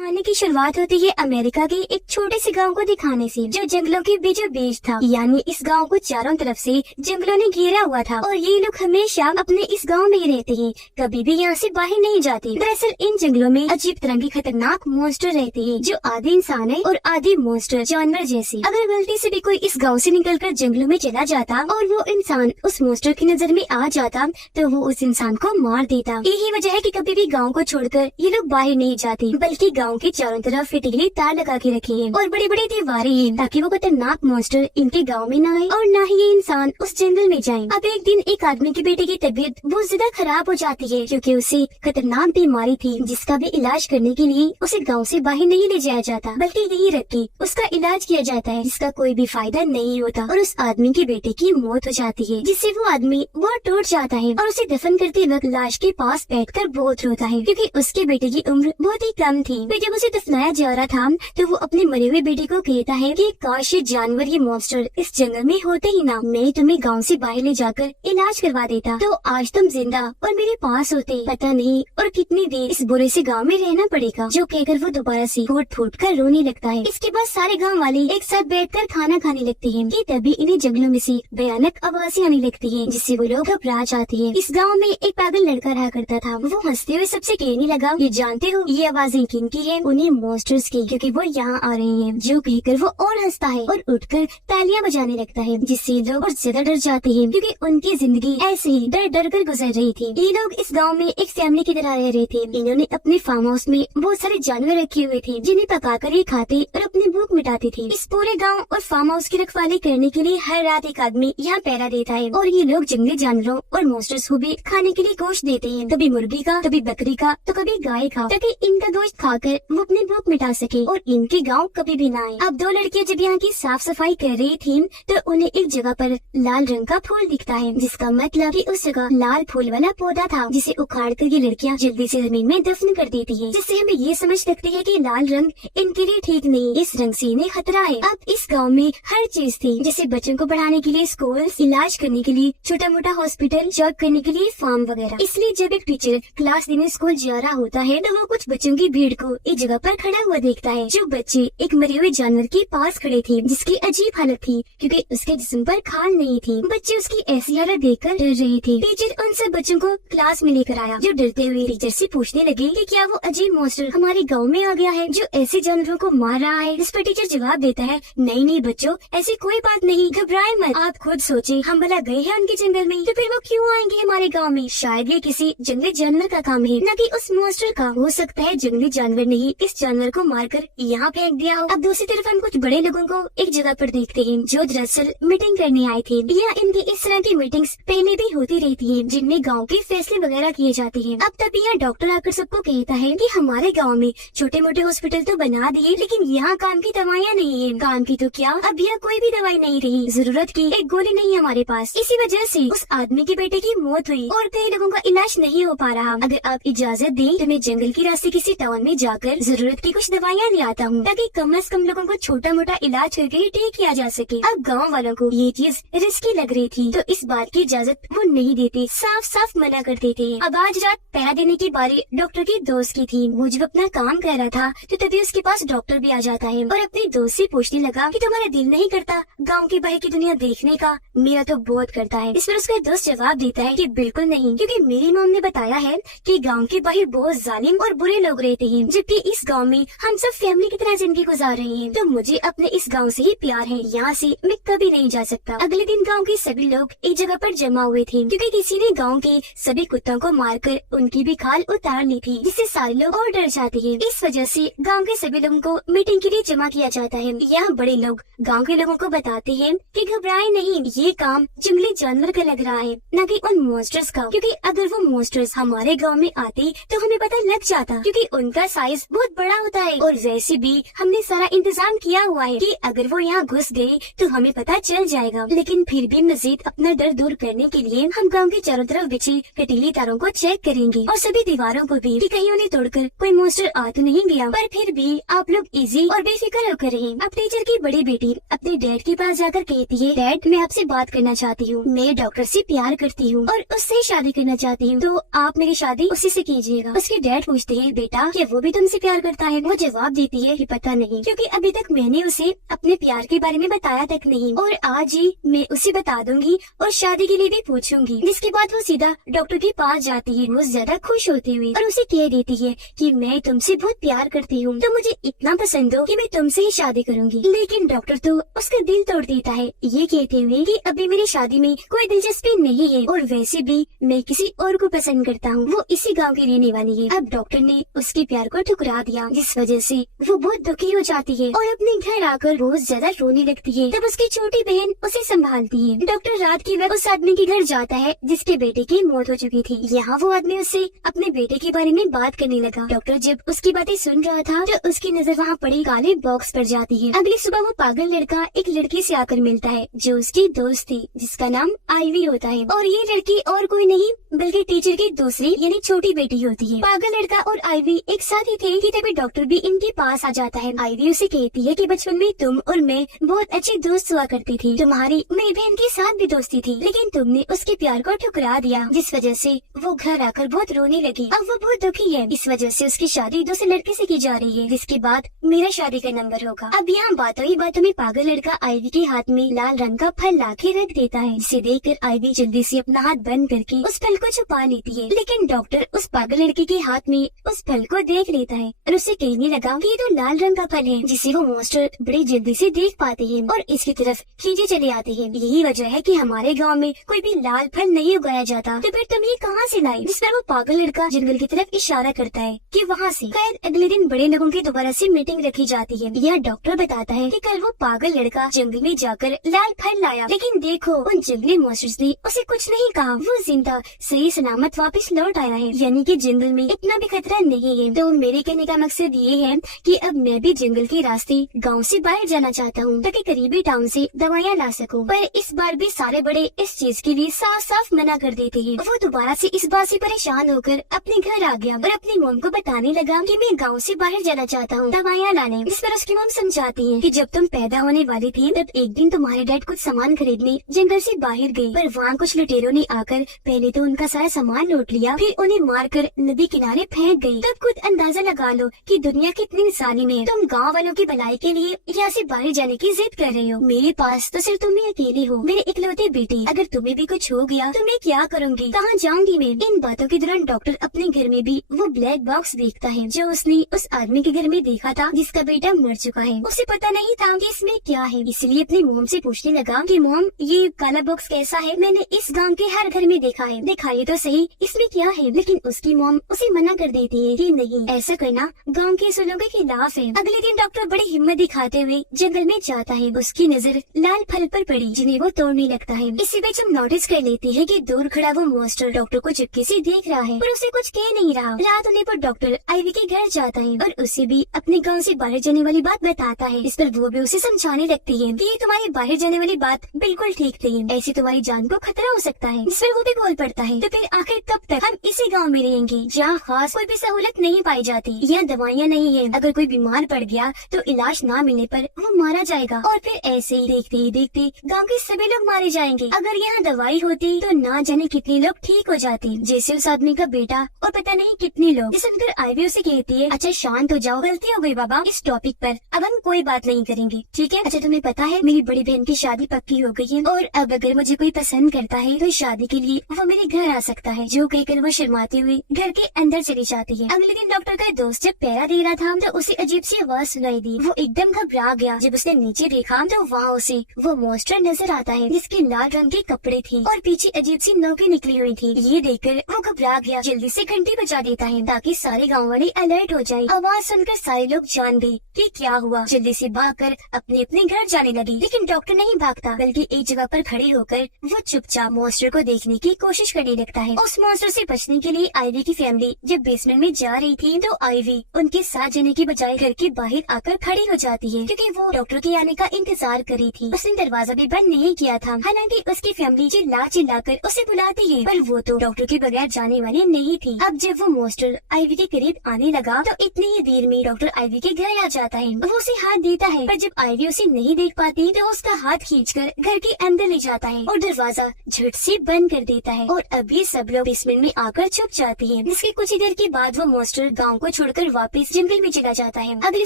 कहानी की शुरुआत होती है अमेरिका के एक छोटे से गांव को दिखाने से, जो जंगलों के बीचों बीच था। यानी इस गांव को चारों तरफ से जंगलों ने घेरा हुआ था और ये लोग हमेशा अपने इस गांव में ही रहते हैं, कभी भी यहाँ से बाहर नहीं जाते। दरअसल इन जंगलों में अजीब तरह के खतरनाक मॉन्स्टर रहते हैं, जो आधे इंसान है और आधे मॉन्स्टर जानवर जैसे। अगर गलती से भी कोई इस गाँव से निकलकर जंगलों में चला जाता और वो इंसान उस मॉन्स्टर की नजर में आ जाता तो वो उस इंसान को मार देता। यही वजह है कि कभी भी गाँव को छोड़कर ये लोग बाहर नहीं जाते, बल्कि गांव के चारों तरफ फिटिकली तार लगा के रखे हैं और बड़ी बड़ी दीवारें हैं, ताकि वो खतरनाक मॉन्स्टर इनके गांव में न आए और न ही ये इंसान उस जंगल में जाएं। अब एक दिन एक आदमी के बेटे की तबीयत बहुत ज्यादा खराब हो जाती है, क्योंकि उसे खतरनाक बीमारी थी, जिसका भी इलाज करने के लिए उसे गाँव से बाहर नहीं ले जाया जाता, बल्कि यही रख के उसका इलाज किया जाता है, जिसका कोई भी फायदा नहीं होता और उस आदमी के बेटे की मौत हो जाती है, जिससे वो आदमी बहुत टूट जाता है और उसे दफन करते वक्त लाश के पास बैठकर बहुत रोता है, क्योंकि उसके बेटे की उम्र बहुत ही कम थी। फिर जब उसे दफनाया जा रहा था तो वो अपने मरे हुए बेटे को कहता है कि काश ये जानवर, ये मॉन्स्टर इस जंगल में होते ही ना, मैं तुम्हें गांव से बाहर ले जाकर इलाज करवा देता, तो आज तुम जिंदा और मेरे पास होते। पता नहीं और कितनी देर इस बुरे से गांव में रहना पड़ेगा, जो कहकर वो दोबारा से फूट फूट कर रोने लगता है। इसके बाद सारे गाँव वाले एक साथ बैठकर खाना खाने लगते हैं कि तभी इन्हें जंगलों में से भयानक आवाजें आने लगती है, जिससे वो लोग घबरा जाते हैं। इस गाँव में एक पागल लड़का रहा करता था, वो हंसते हुए सबसे कहने लगा, ये जानते हो ये आवाजें किनकी है? उन्हीं मॉन्स्टर्स की, क्योंकि वो यहाँ आ रहे हैं। जो कहकर वो और हंसता है और उठकर तालियां बजाने लगता है, जिससे लोग और ज्यादा डर जाते हैं, क्योंकि उनकी जिंदगी ऐसे ही डर डर कर गुजर रही थी। ये लोग इस गांव में एक फैमिली की तरह रह रहे थे। इन्होंने अपने फार्म हाउस में बहुत सारे जानवर रखे हुए थे, जिन्हें पकाकर ये खाते और अपनी भूख मिटाते थे। इस पूरे गाँव और फार्म हाउस की रखवाली करने के लिए हर रात एक आदमी यहाँ पहरा देता है और ये लोग जंगली जानवरों और मॉन्स्टर्स को भी खाने के लिए गोश्त देते हैं, कभी मुर्गी का, कभी बकरी का, तो कभी गाय का, ताकि इनका गोश्त खाकर वो अपनी भूख मिटा सके और इनके गांव कभी भी ना आए। अब दो लड़कियां जब यहाँ की साफ सफाई कर रही थी तो उन्हें एक जगह पर लाल रंग का फूल दिखता है, जिसका मतलब कि उस जगह लाल फूल वाला पौधा था, जिसे उखाड़ कर ये लड़कियां जल्दी से जमीन में दफन कर देती है, जिससे हमें ये समझ सकते हैं कि लाल रंग इनके लिए ठीक नहीं, इस रंग से इन्हें खतरा है। अब इस गाँव में हर चीज थी, जैसे बच्चों को पढ़ाने के लिए स्कूल, इलाज करने के लिए छोटा मोटा हॉस्पिटल, जॉब करने के लिए फार्म वगैरह। इसलिए जब एक टीचर क्लास देने स्कूल जा रहा होता है तो वो कुछ बच्चों की भीड़ को एक जगह पर खड़ा हुआ देखता है। जो बच्चे एक मरे हुए जानवर के पास खड़े थे, जिसकी अजीब हालत थी, क्योंकि उसके जिस्म पर खाल नहीं थी। बच्चे उसकी ऐसी हालत देखकर डर रहे थे। टीचर उन सब बच्चों को क्लास में लेकर आया, जो डरते हुए टीचर से पूछने लगे कि क्या वो अजीब मॉन्स्टर हमारे गाँव में आ गया है, जो ऐसे जानवरों को मार रहा है। इस पर टीचर जवाब देता है, नहीं नहीं बच्चों, ऐसी कोई बात नहीं, घबराए मत। आप खुद सोचे, हम भला गए हैं उनके जंगल में, तो फिर वो क्यों आएंगे हमारे गाँव में? शायद ये किसी जंगली जानवर का काम है, न कि उस मॉन्स्टर का। हो सकता है जंगली जानवर ने ही इस जानवर को मारकर यहाँ फेंक दिया हो। अब दूसरी तरफ हम कुछ बड़े लोगों को एक जगह पर देखते हैं, जो दरअसल मीटिंग करने आए थे। यहाँ इनकी इस तरह की मीटिंग्स पहले भी होती रहती हैं, जिनमें गाँव के फैसले वगैरह किए जाते हैं। अब तभी यहाँ डॉक्टर आकर सबको कहता है कि हमारे गाँव में छोटे मोटे हॉस्पिटल तो बना दिए, लेकिन यहाँ काम की दवाइयाँ नहीं है। काम की तो क्या, अब यहाँ कोई भी दवाई नहीं रही, जरूरत की एक गोली नहीं हमारे पास। इसी वजह से उस आदमी के बेटे की मौत हुई और कई लोगों का इलाज नहीं हो पा रहा। अगर आप इजाजत दें तो मैं जंगल के रास्ते किसी टाउन में जाकर जरूरत की कुछ दवाइयाँ ले आता हूँ, ताकि कम से कम लोगों को छोटा मोटा इलाज करके ठीक किया जा सके। अब गाँव वालों को ये चीज रिस्की लग रही थी, तो इस बात की इजाजत वो नहीं देते, साफ साफ मना कर देते हैं। अब आज रात पहरा देने की बारी डॉक्टर की दोस्त की थी। वो जब अपना काम कर रहा था तो तभी उसके पास डॉक्टर भी आ जाता है और अपनी दोस्त से पूछने लगा कि तुम्हारा दिल नहीं करता गाँव के बाहर की दुनिया देखने का? मेरा तो बहुत करता है। इस पर उसका दोस्त जवाब देता है कि बिल्कुल नहीं, क्योंकि मेरी मॉम ने बताया है कि गाँव के बाहर बहुत जालिम और बुरे लोग रहते हैं, जबकि इस गाँव में हम सब फैमिली की तरह जिंदगी गुजार रहे हैं। तो मुझे अपने इस गाँव से ही प्यार है, यहाँ से मैं कभी नहीं जा सकता। अगले दिन गाँव के सभी लोग एक जगह पर जमा हुए थे, क्योंकि किसी ने गाँव के सभी कुत्तों को मारकर उनकी भी खाल उतार ली थी, जिससे सारे लोग और डर जाते हैं। इस वजह से गाँव के सभी लोगों को मीटिंग के लिए जमा किया जाता है। यहाँ बड़े लोग गाँव के लोगों को बताते हैं कि घबराए नहीं, ये काम जंगली जानवर का लग रहा है, न कि उन मॉन्स्टर्स का, क्योंकि अगर वो मॉन्स्टर्स हमारे गाँव में आते तो हमें पता लग जाता, क्योंकि उनका साइज बहुत बड़ा होता है और वैसे भी हमने सारा इंतजाम किया हुआ है कि अगर वो यहाँ घुस गए तो हमें पता चल जाएगा। लेकिन फिर भी मजीद अपना डर दूर करने के लिए हम गाँव के चारों तरफ बिछी कटीली तारों को चेक करेंगे और सभी दीवारों को भी, कि कहीं उन्हें तोड़कर कोई मॉन्स्टर आ तो नहीं गया। पर फिर भी आप लोग इजी और बेफिक्र होकर रहें। अब टीचर की बड़ी बेटी अपने डैड के पास जाकर कहती है, डैड मैं आपसे बात करना चाहती हूँ, मैं डॉक्टर से प्यार करती हूँ और उससे शादी करना चाहती हूँ, तो आप मेरी शादी उसी से कीजिएगा। उसके डैड पूछते हैं, बेटा क्या वो भी तुमसे तुमसे प्यार करता है? वो जवाब देती है कि पता नहीं, क्योंकि अभी तक मैंने उसे अपने प्यार के बारे में बताया तक नहीं, और आज ही मैं उसे बता दूंगी और शादी के लिए भी पूछूंगी। जिसके बाद वो सीधा डॉक्टर के पास जाती है, वो ज्यादा खुश होती हुई, और उसे कह देती है कि मैं तुमसे बहुत प्यार करती हूँ, तो मुझे इतना पसंद हो कि मैं तुमसे ही शादी करूंगी। लेकिन डॉक्टर तो उसका दिल तोड़ देता है, ये कहते हुए कि अभी मेरी शादी में कोई दिलचस्पी नहीं है, और वैसे भी मैं किसी और को पसंद करता हूँ, वो इसी गाँव की रहने वाली है। अब डॉक्टर ने उसके प्यार को ठुकरा दिया, जिस वजह से वो बहुत दुखी हो जाती है और अपने घर आकर बहुत ज्यादा रोने लगती है। तब उसकी छोटी बहन उसे संभालती है। डॉक्टर रात के वक्त उस आदमी के घर जाता है जिसके बेटे की मौत हो चुकी थी। यहाँ वो आदमी उससे अपने बेटे के बारे में बात करने लगा। डॉक्टर जब उसकी बातें सुन रहा था तो उसकी नजर वहाँ पड़ी काले बॉक्स पर जाती है। अगली सुबह वो पागल लड़का एक लड़की से आकर मिलता है जो उसकी दोस्त थी, जिसका नाम आईवी होता है, और ये लड़की और कोई नहीं बल्कि टीचर की दूसरी यानी छोटी बेटी होती है। पागल लड़का और आईवी एक साथ ही थे कि तभी डॉक्टर भी इनके पास आ जाता है। आईवी उसे कहती है कि बचपन में तुम और मैं बहुत अच्छी दोस्त हुआ करती थी, तुम्हारी मेरी बहन के साथ भी दोस्ती थी, लेकिन तुमने उसके प्यार को ठुकरा दिया, जिस वजह से वो घर आकर बहुत रोने लगी। अब वो बहुत दुखी है, इस वजह से उसकी शादी दूसरे लड़के से की जा रही है, जिसके बाद मेरा शादी का नंबर होगा। अब यहाँ बातों ही बातों में पागल लड़का आईवी के हाथ में लाल रंग का फल लाके रख देता है, जिसे देखकर आईवी जल्दी से अपना हाथ बंद करके उस फल को छुपा लेती है। लेकिन डॉक्टर उस पागल लड़के के हाथ में उस फल को देख लेता है और उससे कहने लगा कि ये तो लाल रंग का फल है, जिसे वो मॉन्स्टर बड़ी जल्दी से देख पाते हैं और इसकी तरफ खींचे चले आते हैं। यही वजह है कि हमारे गांव में कोई भी लाल फल नहीं उगाया जाता, तो फिर तुम ये कहाँ से लाई? जिस पर वो पागल लड़का जंगल की तरफ इशारा करता है कि वहाँ से। शायद अगले दिन बड़े लोगों की दोबारा से मीटिंग रखी जाती है। यह डॉक्टर बताता है कि कल वो पागल लड़का जंगल में जाकर लाल फल लाया, लेकिन देखो उन जंगली मॉन्स्टर्स ने उसे कुछ नहीं कहा, वो जिंदा सही सलामत वापस लौट आया है, यानी कि जंगल में इतना भी खतरा नहीं है। तो मेरे कहने का मकसद ये है कि अब मैं भी जंगल के रास्ते गांव से बाहर जाना चाहता हूँ ताकि करीबी टाउन से दवाइयाँ ला सकूं। पर इस बार भी सारे बड़े इस चीज के लिए साफ साफ मना कर देते हैं। वो दोबारा से इस बात से परेशान होकर अपने घर आ गया और अपनी मोम को बताने लगा कि मैं गांव से बाहर जाना चाहता हूँ दवाइयाँ लाने। इस पर उसकी मोम समझाती है कि जब तुम पैदा होने वाली थी तब एक दिन तुम्हारे डैड कुछ सामान खरीदने जंगल से बाहर गए, पर वहाँ कुछ लुटेरों ने आकर पहले तो उनका सारा सामान लूट लिया, फिर उन्हें मारकर नदी किनारे फेंक गई। तब खुद अंदाजा लगा लो कि दुनिया कितनी जालिम है। तुम गांव वालों की भलाई के लिए यहाँ से बाहर जाने की जिद कर रहे हो। मेरे पास तो सिर्फ तुम ही अकेले हो, मेरे इकलौते बेटे। अगर तुम्हें भी कुछ हो गया तो मैं क्या करूँगी, कहाँ जाऊँगी मैं? इन बातों के दौरान डॉक्टर अपने घर में भी वो ब्लैक बॉक्स देखता है जो उसने उस आदमी के घर में देखा था जिसका बेटा मर चुका है। उसे पता नहीं था कि इसमें क्या है, इसलिए अपनी मोम से पूछने लगा कि मोम ये काला बॉक्स कैसा है? मैंने इस गांव के हर घर में देखा है, दिखाइए तो सही इसमें क्या है। लेकिन उसकी मोम उसे मना कर देती है कि नहीं, ऐसा करना गांव के असूलों के खिलाफ है। अगले दिन डॉक्टर बड़ी हिम्मत दिखाते हुए जंगल में जाता है। उसकी नजर लाल फल पर पड़ी जिन्हें वो तोड़ने लगता है। इसी बीच हम नोटिस कर लेती है कि दूर खड़ा वो मॉन्स्टर डॉक्टर को चुपके से देख रहा है पर उसे कुछ कह नहीं रहा। रात होने पर डॉक्टर आईवी के घर जाता है और उसे भी अपने गाँव से बाहर जाने वाली बात बताता है। इस पर वो भी उसे समझाने लगती है कि ये तुम्हारी बाहर जाने वाली बात बिल्कुल ठीक थी, ऐसी तुम्हारी जान को खतरा हो सकता है। इस पर वो भी बोल पड़ता है तो फिर आखिर कब तक हम इसी गाँव में रहेंगे जहाँ खास कोई भी सहूलत नहीं पाई जाती, यहाँ दवाइयाँ नहीं है। अगर कोई बीमार पड़ गया तो इलाज ना मिलने पर वो मारा जाएगा और फिर ऐसे ही देखते ही देखते गांव के सभी लोग मारे जाएंगे। अगर यहाँ दवाई होती तो ना जाने कितने लोग ठीक हो जाते, जैसे उस आदमी का बेटा और पता नहीं कितने लोग। जिस सुनकर आईवी उसे कहती है अच्छा शांत हो जाओ, गलती हो गई बाबा, इस टॉपिक पर अब हम कोई बात नहीं करेंगे, ठीक है? अच्छा तुम्हें पता है मेरी बड़ी बहन की शादी पक्की हो गई है और अब अगर मुझे कोई पसंद करता है तो शादी के लिए वो मेरे घर आ सकता है। जो कहकर वो शर्माते हुए घर के अंदर चली जाती है। अगले दिन डॉक्टर का दोस्त जब पहरा दे रहा था तो उसे अजीब सी आवाज सुनाई दी। वो एकदम घबरा गया। जब उसने नीचे देखा तो वहाँ उसे वो मॉन्स्टर नजर आता है जिसके लाल रंग के कपड़े थे और पीछे अजीब सी नोकें निकली हुई थी। ये देखकर वो घबरा गया, जल्दी से घंटी बजा देता है ताकि सारे गाँव वाले अलर्ट हो जाए। आवाज सुनकर सारे लोग जान गए कि क्या हुआ। जल्दी से भागकर अपने अपने घर जाने लगे, लेकिन डॉक्टर नहीं भागता बल्कि एक जगह पर खड़े होकर वो चुपचाप मॉन्स्टर को देखने की कोशिश करने लगता है। उस मॉन्स्टर से बचने के लिए आईवी की फैमिली जब बेसमेंट में जा रही थी तो आईवी उनके साथ जाने की बजाय घर के बाहर आकर खड़ी हो जाती है क्योंकि वो डॉक्टर के आने का इंतजार कर रही थी। उसने दरवाजा भी बंद नहीं किया था, हालांकि उसकी फैमिली चिल्ला चिल्लाकर उसे बुलाती है पर वो तो डॉक्टर के बगैर जाने वाली नहीं थी। अब जब वो मॉन्स्टर आईवी के करीब आने लगा तो इतनी ही देर में डॉक्टर आईवी के घर आ जाता है। वो उसे हाथ देता है पर जब आईवी उसे नहीं देख पाती तो उसका हाथ खींचकर घर के अंदर ले जाता है और दरवाजा झट से बंद कर देता है और अभी सब लोग बेसमेंट में आकर छुप जाते हैं। जिसके कुछ ही देर के बाद वो मॉन्स्टर गांव को को छोड़कर वापस जंगल में चला जाता है। अगली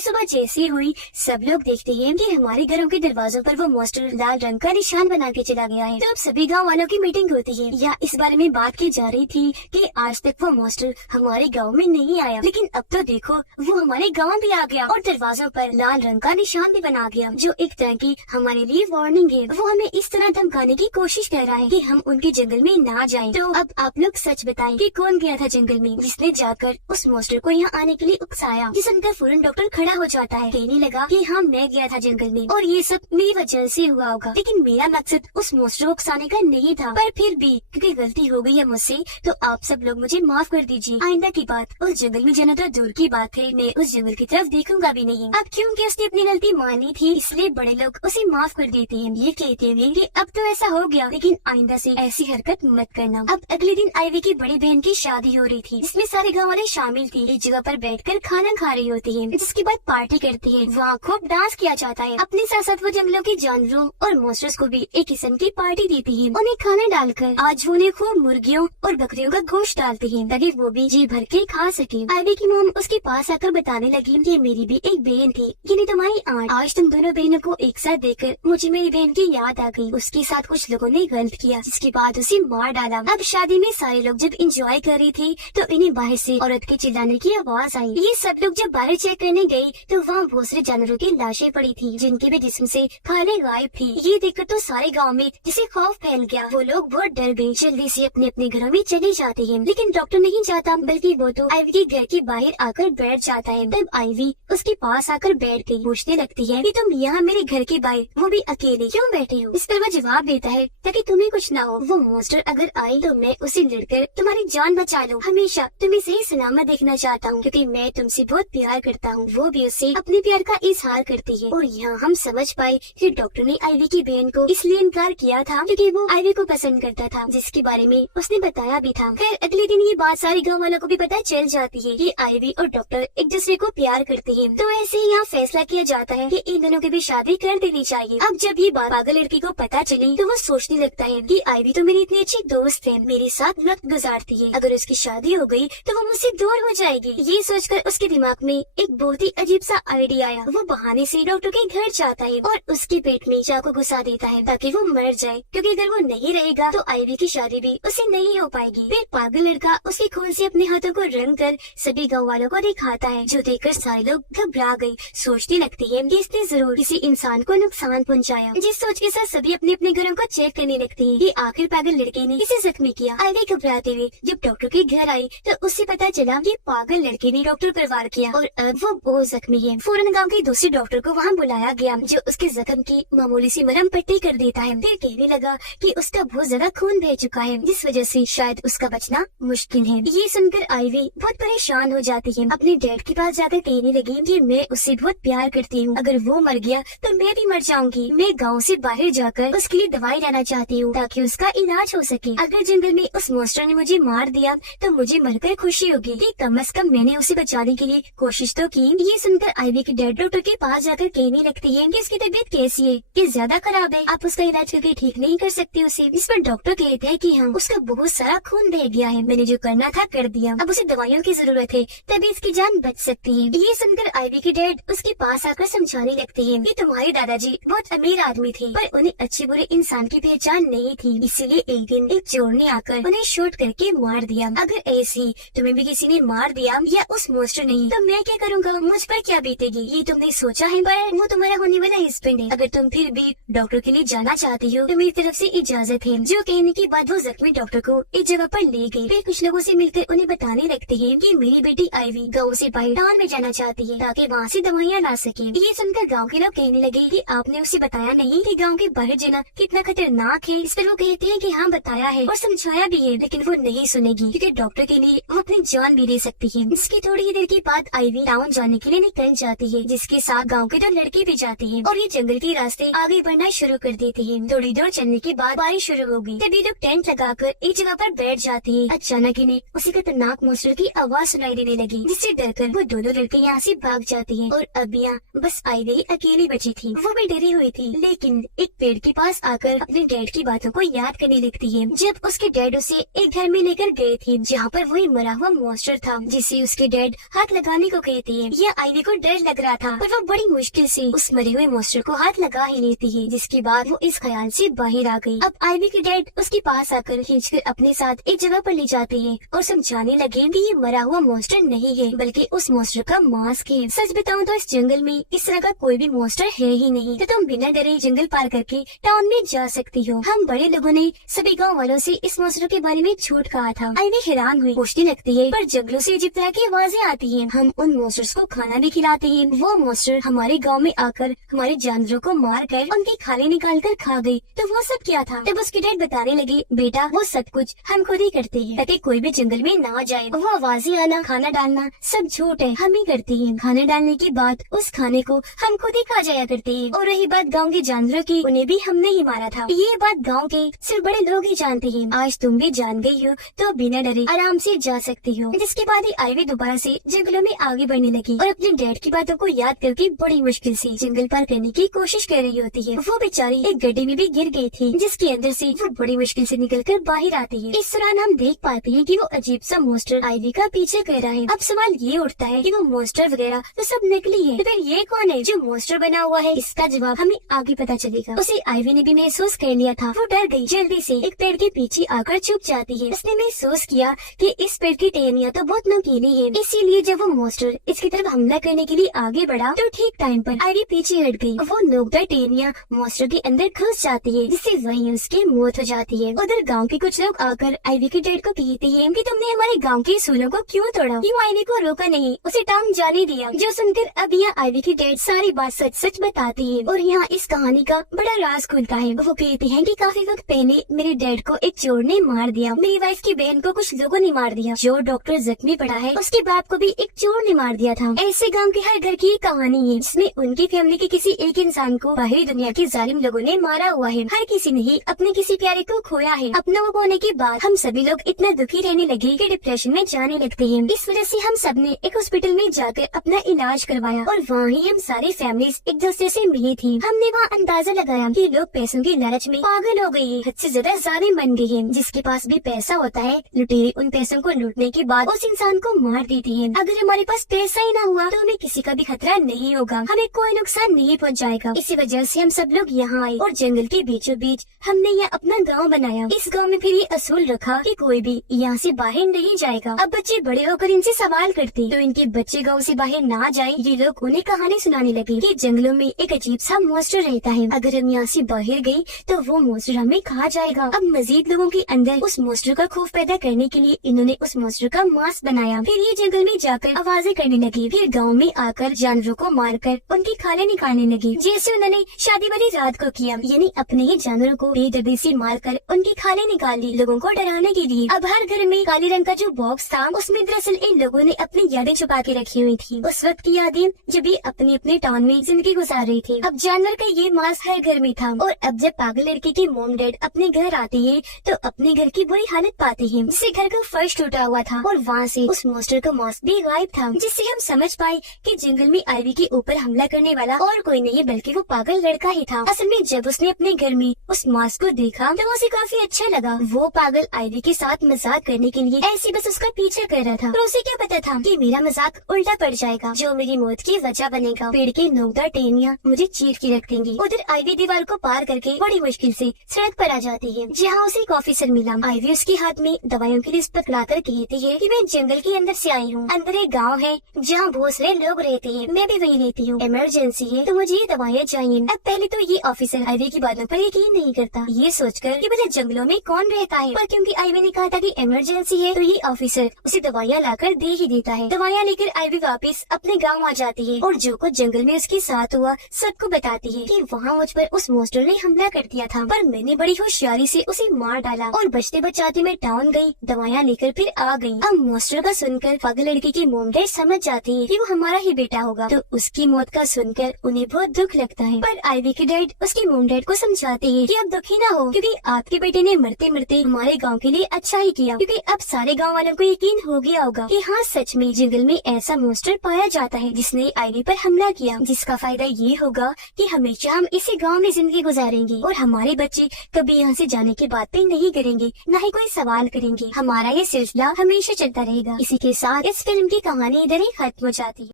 सुबह जैसे हुई सब लोग देखते हैं कि हमारे घरों के दरवाजों पर वो मॉन्स्टर लाल रंग का निशान बना के चला गया है। तो अब सभी गाँव वालों की मीटिंग होती है या इस बारे में बात की जा रही थी कि आज तक वो मॉन्स्टर हमारे गांव में नहीं आया, लेकिन अब तो देखो वो हमारे गांव भी आ गया और दरवाजों पर लाल रंग का निशान भी बना गया, जो एक तरह की हमारे लिए वार्निंग है। वो हमें इस तरह धमकाने की कोशिश कर रहा है कि हम उनके जंगल में ना जाएं। तो अब आप लोग सच बताएं कि कौन गया था जंगल में जिसने जाकर उस मॉन्स्टर को यहाँ आने के लिए उकसाया। ये सुनकर फौरन डॉक्टर खड़ा हो जाता है। कहने लगा कि हाँ, मैं गया था जंगल में और ये सब मेरी वजह से हुआ होगा, लेकिन मेरा मकसद उस मॉन्स्टर को उकसाने का नहीं था। पर फिर भी क्योंकि गलती हो गई है मुझसे, तो आप सब लोग मुझे माफ कर दीजिए। आइंदा की बात उस जंगल में जाना तो दूर की बात है, मैं उस जंगल की तरफ देखूंगा भी नहीं। अब क्योंकि उसने अपनी गलती मानी थी, इसलिए बड़े लोग उसे माफ कर देते हैं, ये कहते हुए कि अब तो ऐसा हो गया, लेकिन आइंदा से ऐसी हरकत मत करना। अब अगले दिन आईवी की बड़ी बहन की शादी हो रही थी, जिसमें सारे गाँव वाले शामिल थे। एक जगह पर बैठकर खाना खा रही होती है, जिसके बाद पार्टी करती है। वहाँ खूब डांस किया जाता है। अपने साथ साथ वो जंगलों के जानवरों और मॉन्स्टर्स को भी एक किस्म की पार्टी देती है। उन्हें खाना डालकर आज उन्हें खूब मुर्गियों और बकरियों का गोश्त डालते हैं ताकि वो भी जी भर के खा सके। आईवी की मॉम उसके पास आकर बताने लगी कि मेरी भी एक बहन थी, यानी तुम्हारी आंट। आज तुम दोनों बहनों को एक साथ देखकर मुझे मेरी बहन की याद आ गई। उसके साथ कुछ लोगों ने गलत किया, जिसके बाद उसे मार डाला। अब शादी में सारे लोग जब एंजॉय कर रहे थे तो इन्हें बाहर से औरत के चिल्लाने की आवाज आई। ये सब लोग जब बाहर चेक करने गए तो वहाँ बहुत सारे जानवरों की लाशें पड़ी थी, जिनके भी जिस्म से खाने गायब थी। ये देखकर तो सारे गाँव में जिसे खौफ फैल गया। वो लोग बहुत डर गए, जल्दी से अपने अपने घरों में चले जाते हैं। लेकिन डॉक्टर नहीं जाता, बल्कि वो तो आईवी के घर के बाहर आकर बैठ जाता है। तब आईवी उसके पास आकर बैठ गई, पूछने लगती है कि तुम यहाँ मेरे घर के बाहर, वो भी अकेले, क्यों बैठे हो? इस पर वो जवाब देता है ताकि तुम्हें कुछ ना हो। वो मॉन्स्टर अगर आए तो मैं उसे लड़कर तुम्हारी जान बचा लूं। हमेशा तुम्हें सही सलामत देखना चाहता हूँ, क्योंकि मैं तुमसे बहुत प्यार करता हूँ। वो भी उससे अपने प्यार का इजहार करती है। और यहाँ हम समझ पाए कि डॉक्टर ने आईवी की बहन को इसलिए इनकार किया था क्योंकि वो आईवी को पसंद करता था, जिसके बारे में उसने बताया भी था। फिर अगले दिन ये बात सारे गाँव वालों को भी पता चल जाती है कि आईवी और डॉक्टर एक दूसरे को प्यार करते हैं। तो ऐसे ही यहाँ फैसला किया जाता है कि इन दोनों की भी शादी कर देनी चाहिए। अब जब ये बात पागल लड़की को पता चली तो वो सोचने लगता है कि आईवी तो मेरी इतनी अच्छी दोस्त है, मेरे साथ वक्त गुजारती है, अगर उसकी शादी हो गई तो वो मुझसे दूर हो जाएगी। ये सोचकर उसके दिमाग में एक बहुत ही अजीब सा आइडिया आया। वो बहाने से डॉक्टर के घर जाता है और उसके पेट में चाकू घुसा देता है ताकि वो मर जाए, क्योंकि अगर वो नहीं रहेगा तो आईवी की शादी भी उसे नहीं हो पाएगी। फिर पागल लड़का उसके खून से अपने हाथों को रंग कर सभी गाँव वालों को दिखाता है, जो देखकर सारे लोग घबरा गए। सोचने लगती है कि इसने जरूर किसी इंसान को नुकसान पहुंचाया। जिस सोच के साथ सभी अपने अपने घरों को चेक करने लगते हैं कि आखिर पागल लड़के ने इसे जख्मी किया। आईवी घबराते हुए जब डॉक्टर के घर आई तो उससे पता चला कि पागल लड़के ने डॉक्टर पर वार किया और अब वो बहुत जख्मी है। फौरन गाँव के दूसरे डॉक्टर को वहाँ बुलाया गया, जो उसके जख्म की मामूली सी मरहम पट्टी कर देता है। फिर कहने लगा कि उसका बहुत ज्यादा खून बह चुका है, जिस वजह से शायद उसका बचना मुश्किल है। ये सुनकर आईवी बहुत परेशान हो जाती है। अपने डैड के पास जाकर कहने लगी कि मैं उससे बहुत प्यार करती हूँ, अगर वो मर गया तो मैं भी मर जाऊंगी। मैं गाँव से बाहर जाकर उसके लिए दवाई लाना चाहती हूँ ताकि उसका इलाज हो सके। अगर जंगल में उस मॉन्स्टर ने मुझे मार दिया तो मुझे मरकर खुशी होगी कि कम से कम मैंने उसे बचाने के लिए कोशिश तो की। ये सुनकर आईवी की डैड डॉक्टर के पास जाकर कहने लगती है कि उसकी तबीयत कैसी है, कि ज्यादा खराब है, आप उसका इलाज करके ठीक नहीं कर सकते उसे। इस पर डॉक्टर कहते हैं कि हाँ, उसका बहुत सारा खून बह गया है, मैंने जो करना था कर दिया, अब उसे दवाइयों की जरूरत है, तभी इसकी जान बच सकती है। ये सुनकर आईवी की डैड उसके पास आकर समझाने लगते हैं कि तुम्हारे दादाजी बहुत अमीर आदमी थे, पर उन्हें अच्छे बुरे इंसान की पहचान नहीं थी, इसीलिए एक दिन एक चोर ने आकर उन्हें शूट करके मार दिया। अगर ऐसी तुम्हें भी किसी ने मार दिया या उस मॉन्स्टर ने, तो मैं क्या करूँगा, मुझ पर क्या बीतेगी, ये तुमने सोचा है? पर वो तुम्हारा होने वाला हस्बैंड है। अगर तुम फिर भी डॉक्टर के लिए जाना चाहती हो तो मेरी तरफ से इजाजत है। जो कहने के बाद वो जख्मी डॉक्टर को एक जगह पर ले गई। फिर कुछ लोगों से मिलकर उन्हें बताने लगते हैं कि मेरी बेटी आईवी गाँव से बाहर टाउन में जाना चाहती है ताकि वहाँ से दवाइयाँ ला सके। ये सुनकर गाँव के लोग कहने लगे कि आपने उसे बताया नहीं कि गाँव के बाहर जाना कितना खतरनाक है। इस पर वो कहते हैं कि हाँ बताया है और समझाया भी है, लेकिन वो नहीं सुनेगी क्योंकि डॉक्टर के लिए वो अपनी जान भी दे सकती है। इसकी थोड़ी ही देर के बाद आईवी टाउन जाने के लिए निकल जाती है, जिसके साथ गाँव के 2 लड़के भी जाते हैं और ये जंगल के रास्ते आगे बढ़ना शुरू कर देते हैं। थोड़ी दूर चलने के बाद बारिश शुरू हो गई। तभी लोग टेंट लगाकर एक जगह पर बैठ जाते हैं। अचानक इन्हें उसी खतरनाक मॉन्स्टर की आवाज सुनाई देने लगी, जिससे डरकर वो दोनों लड़के यहाँ से भाग जाते हैं और अब यहाँ बस आईवी अकेली बची थी। वो भी डरी हुई थी, लेकिन एक पेड़ के पास आकर अपने डैड की बातों को याद करने लगती है, जब उसके डैड उसे एक घर में लेकर गए थे जहाँ पर वही मरा हुआ मॉन्स्टर था, जिसे उसके डैड हाथ लगाने को कहती है। यह आइवी को डर लग रहा था पर वो बड़ी मुश्किल से उस मरे हुए मॉन्स्टर को हाथ लगा ही लेती है, जिसके बाद वो इस ख्याल से बाहर आ गई। अब आइवी के डैड उसके पास आकर खींचकर अपने साथ एक जगह पर ले जाते हैं और समझाने लगे कि ये मरा हुआ मॉन्स्टर नहीं है बल्कि उस मॉन्स्टर का मास्क है। सच बताऊं तो इस जंगल में इस तरह का कोई भी मॉन्स्टर है ही नहीं, तो तुम बिना डरे जंगल पार करके टाउन में जा सकती हो। हम बड़े लोगों ने सभी गाँव वालों से इस मॉन्स्टर के बारे में झूठ कहा था। आइवी हैरान हुई, पूछने लगती है पर जंगलों से अजीब तरह की आवाजें आती हैं। हम उन मॉन्स्टर्स को खाना भी खिलाते हैं। वो मॉन्स्टर हमारे गांव में आकर हमारे जानवरों को मार कर उनके खाले निकाल कर खा गए, तो वो सब क्या था? तब उसके डैड बताने लगे, बेटा वो सब कुछ हम खुद ही करते हैं ताकि कोई भी जंगल में ना जाए। वो आवाजें आना, खाना डालना सब झूठ है, हम ही करते हैं। खाना डालने के बाद उस खाने को हम खुद ही खा जाया करते हैं। और रही बात गाँव के जानवरों की, उन्हें भी हमने ही मारा था। ये बात गाँव के सिर्फ बड़े लोग ही जानते हैं। आज तुम भी जान गई हो तो बिना डरे आराम से जा सकती हो। जिसके बाद ही आइवी दोबारा से जंगलों में आगे बढ़ने लगी और अपने डैड की बातों को याद करके बड़ी मुश्किल से जंगल पार करने की कोशिश कर रही होती है। वो बेचारी एक गड्ढे में भी गिर गई थी, जिसके अंदर से वो बड़ी मुश्किल से निकलकर बाहर आती है। इस दौरान हम देख पाते हैं कि वो अजीब सा मॉन्स्टर आइवी का पीछे कर रहा है। अब सवाल ये उठता है कि वो मॉन्स्टर वगैरह तो सब नकली है, तो फिर ये कौन है जो मॉन्स्टर बना हुआ है? इसका जवाब हमें आगे पता चलेगा। उसे आइवी ने भी महसूस कर लिया था। वो डर गई, जल्दी से एक पेड़ के पीछे आकर छुप जाती है। उसने महसूस किया कि इस पेड़ की टहनियाँ तो बहुत नमकीनी है, इसीलिए जब वो मॉन्स्टर इसकी तरफ हमला करने के लिए आगे बढ़ा तो ठीक टाइम पर आइवी पीछे हट गई। वो नोकदार टहनियाँ मॉन्स्टर के अंदर घुस जाती है, जिससे वहीं उसकी मौत हो जाती है। उधर गांव के कुछ लोग आकर आइवी के डैड को कहते हैं कि तुमने हमारे गांव के सूलों को क्यों तोड़ा, क्यों आइवी को रोका नहीं, उसे टांग जाने दिया। जो सुनकर अब यहाँ आइवी के डैड सारी बात सच सच बताती है और यहाँ इस कहानी का बड़ा राज खुलता है। वो कहते हैं कि काफी वक्त पहले मेरे डैड को एक चोर ने मार दिया, मेरी वाइफ की बहन को कुछ लोगों ने मार दिया, जो डॉक्टर जख्मी पड़ा है उसके बाप को भी एक चोर ने मार दिया था। ऐसे गांव के हर घर की एक कहानी है जिसमें उनकी फैमिली के किसी एक इंसान को बाहरी दुनिया के जालिम लोगों ने मारा हुआ है। हर किसी ने ही अपने किसी प्यारे को खोया है। अपना वो होने के बाद हम सभी लोग इतना दुखी रहने लगे कि डिप्रेशन में जाने लगते हैं। इस वजह से हम सब ने एक हॉस्पिटल में जाकर अपना इलाज करवाया और वहाँ ही हम सारी फैमिलीज एक दूसरे से मिली थी। हमने वहाँ अंदाजा लगाया कि लोग पैसों की लालच में पागल हो गए हैं, हद से ज्यादा जालिम बन गए हैं। जिसके पास भी पैसा होता है, लुटेरे उन पैसों को लूटने के बाद उस इंसान को मार देती है। अगर हमारे पास पैसा ही ना हुआ तो हमें किसी का भी खतरा नहीं होगा, हमें कोई नुकसान नहीं पहुंचाएगा। इसी वजह से हम सब लोग यहाँ आए और जंगल के बीचों बीच हमने यहाँ अपना गांव बनाया। इस गांव में फिर ये असूल रखा कि कोई भी यहाँ से बाहर नहीं जाएगा। अब बच्चे बड़े होकर इनसे सवाल करते तो इनके बच्चे गाँव से बाहर ना जाए, ये लोग उन्हें कहानी सुनाने लगे कि जंगलों में एक अजीब सा मॉन्स्टर रहता है, अगर हम यहाँ से बाहर गए तो वो मॉन्स्टर हमें खा जाएगा। अब मजीद लोगों के अंदर उस मॉन्स्टर का खौफ पैदा करने के लिए इन्होंने उस मॉन्स्टर का मांस बनाया। फिर ये जंगल में जाकर आवाजें करने लगी, फिर गांव में आकर जानवरों को मारकर उनकी खाले निकालने लगी, जैसे उन्होंने शादी वाली रात को किया, यानी अपने ही जानवरों को बेदर्दी से मारकर उनकी खाले निकाल ली लोगों को डराने के लिए। अब हर घर में काले रंग का जो बॉक्स था उसमें दरअसल इन लोगों ने अपनी यादें छुपा के रखी हुई थी, उस वक्त की यादें जब ये अपने अपने टाउन में जिंदगी गुजार रही थी। अब जानवर का ये मांस हर घर में था और अब जब पागल लड़की की मॉम डैड अपने घर आते हैं तो अपने घर की बुरी हालत पाते हैं, जिससे घर का फर्श टूटा हुआ था और वहाँ से उस मॉन्स्टर का मांस भी गायब था, जिससे हम समझ पाए कि जंगल में आइवी के ऊपर हमला करने वाला और कोई नहीं बल्कि वो पागल लड़का ही था। असल में जब उसने अपने घर में उस मांस को देखा तो उसे काफी अच्छा लगा। वो पागल आइवी के साथ मजाक करने के लिए ऐसी बस उसका पीछा कर रहा था, पर उसे क्या पता था कि मेरा मजाक उल्टा पड़ जाएगा, जो मेरी मौत की वजह बनेगा। पेड़ के नोकदार टहनियाँ मुझे चीर के रख देंगी। उधर आइवी दीवार को पार करके बड़ी मुश्किल से सड़क पर आ जाती है, जहाँ उसे एक ऑफिसर मिला। आइवी उसके हाथ में दवाइयों की लिस्ट पकड़ाकर कहती है कि मैं जंगल के अंदर से आई हूँ, अंदर एक गाँव है जहाँ बहुत सारे लोग रहते हैं, मैं भी वहीं रहती हूँ, इमरजेंसी है तो मुझे ये दवाइयाँ चाहिए। अब पहले तो ये ऑफिसर आइवी की बातों पर यकीन नहीं करता, ये सोचकर कि मुझे जंगलों में कौन रहता है, पर क्योंकि आइवी ने कहा था कि इमरजेंसी है तो ये ऑफिसर उसे दवाइयाँ लाकर दे ही देता है। दवाइयाँ लेकर आइवी वापस अपने गाँव आ जाती है और जो कुछ जंगल में उसके साथ हुआ सबको बताती है कि वहाँ मुझ पर उस मॉन्स्टर ने हमला कर दिया था, पर मैंने बड़ी होशियारी से उसे मार डाला और बचते बचाते मैं टाउन गई, दवाइयाँ लेकर फिर आ गई। अब मॉन्स्टर का सुनकर पागल लड़की की मॉम डैड समझ जाती है कि वो हमारा ही बेटा होगा, तो उसकी मौत का सुनकर उन्हें बहुत दुख लगता है। पर आइवी के डैड उसकी मॉम डैड को समझाते हैं कि अब दुखी ना हो, क्योंकि आपके बेटे ने मरते मरते हमारे गाँव के लिए अच्छा ही किया, क्योंकि अब सारे गाँव वालों को यकीन हो गया होगा कि हाँ सच में जंगल में ऐसा मॉन्स्टर पाया जाता है जिसने आइवी पर हमला किया, जिसका फायदा ये होगा कि हमेशा हम इसी गांव में जिंदगी गुजारेंगे और हमारे बच्चे कभी यहाँ से जाने की बात भी नहीं करेंगे, न ही कोई सवाल करेंगे। हमारा ये सिलसिला हमेशा चलता रहेगा। इसी के साथ इस फिल्म की कहानी इधर ही खत्म हो जाती है।